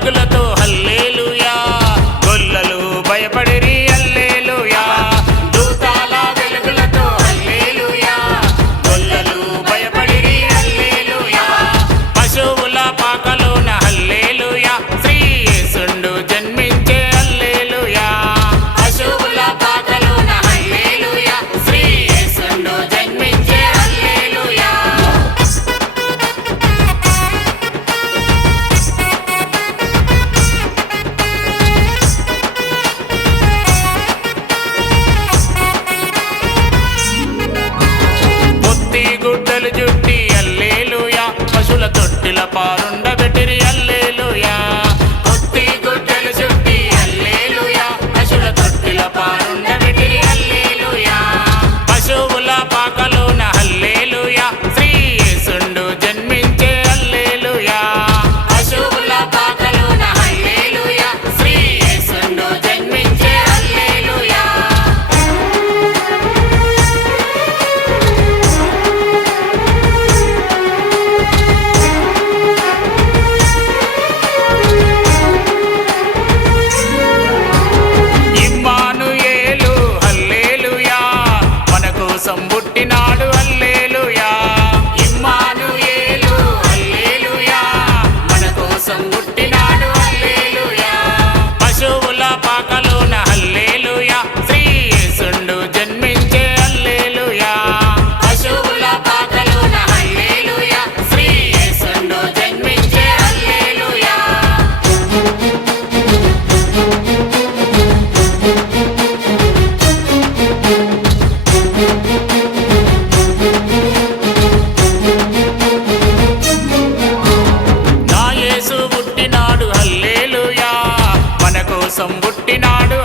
వెలుగులతో హల్లెలూయా, గొల్లలు భయపడిరి హల్లెలూయా. దూతాల వెలుగులతో హల్లెలూయా, గొల్లలు భయపడిరి హల్లెలూయా. పశువుల పాకలోన హల్లెలూయా, శ్రీ యేసుండు జన్మించే హల్లెలూయా. పశువుల పాకలోన హల్లెలూయా, శ్రీ యేసుండు జన్మించే హల్లెలూయా. పొత్తి గుడ్డలు జుట్టి హల్లెలూయా, పశువుల తొట్టిల పారుండబెట్టిరి హల్లెలూయా. పొత్తి గుడ్డలు జుట్టి హల్లెలూయా, పశువుల తొట్టిల పారుండబెట్టిరి హల్లెలూయా. పశువుల పాకలోన హల్లెలూయా, శ్రీ యేసుండు జన్మించే హల్లెలూయా. పశువుల పాకలోన హల్లెలూయా, శ్రీ యేసుండు జన్మించే హల్లెలూయా. ఇమ్మానుయేలు హల్లెలూయా, మన కోసం పుట్టినాడు హల్లెలూయా. ఇమ్మానుయేలు హల్లెలూయా, మన కోసం పుట్టినాడు హల్లెలూయా. పశువుల పాకలోన హల్లెలూయా, శ్రీ యేసుండు జన్మించే హల్లెలూయా. పశువుల పాకలోన హల్లెలూయా, శ్రీ యేసుండు జన్మించే హల్లెలూయా. నా యేసు పుట్టినాడు హల్లెలూయా, మన కోసం పుట్టినాడు